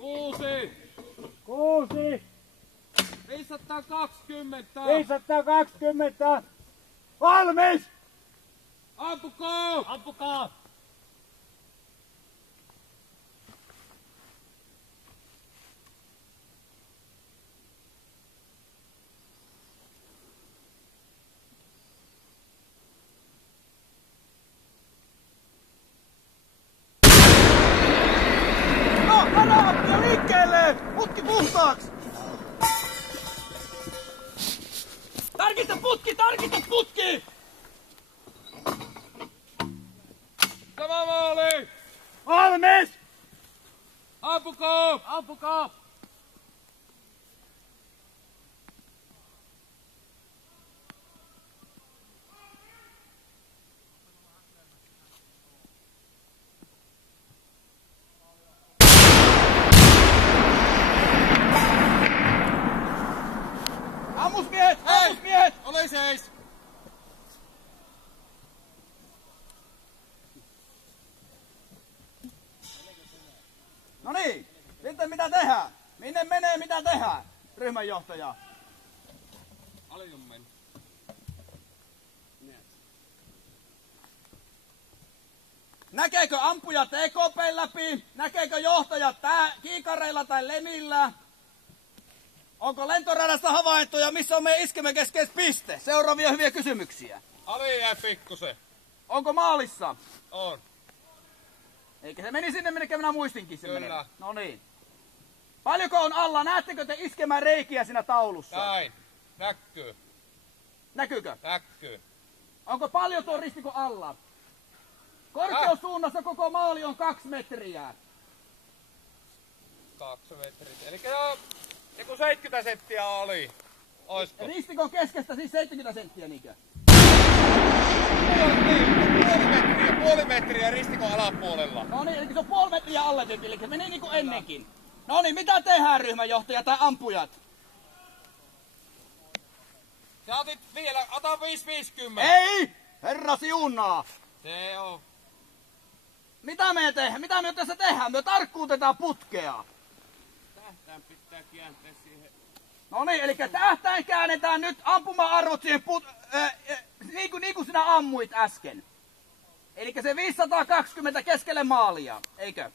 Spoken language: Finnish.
6. 6. 520. 520. Valmis! Ampukaa! Ampukaa! No, karavappia liikkeelle! Putki puhtaaksi! Tarkista putki! Tarkista putki! Sama maali! Valmis! Ampukaa! Ampukaa! Ammusmiehet! Ammusmiehet! Ole seis! No niin, sitten mitä tehdään? Minne menee, mitä tehdään? Ryhmänjohtaja. Ali on mennyt. Näkeekö ampuja TKP:n läpi? Näkeekö johtajat kiikareilla tai lemillä? Onko lentoradasta havaintoja, missä on meidän iskemekeskeispiste? Seuraavia hyviä kysymyksiä. Ali jäi pikkusen. Onko maalissa? On. Eikä se meni sinne, minne minä muistinkin sen Kyllä. menevän. No niin. Paljonko on alla? Näettekö te iskemään reikiä siinä taulussa? Näin. Näkyy. Näkyykö? Näkyy. Onko paljon tuo ristikon alla? Korkeussuunnassa koko maali on 2 metriä. 2 metriä. Eli joku 70 senttiä oli. Oisko? Ristikon keskestä siis 70 senttiä, niinkö? Puoli metriä ristikon alapuolella. No niin, eli se on 0,5 metriä alle, eli se meni niin kuin ennenkin. No niin, mitä tehdään ryhmänjohtaja tai ampujat? Sä otit vielä, ota 5,50. Ei! Herra siunaa! Se on. Mitä me tehdään? Mitä me tässä tehdään? Me tarkkuutetaan putkea. Tähtään pitää kääntää siihen. No niin, eli tähtäin käännetään nyt ampuma-arvot siihen niin kuin sinä ammuit äsken. Eli se 520 keskelle maalia, eikö?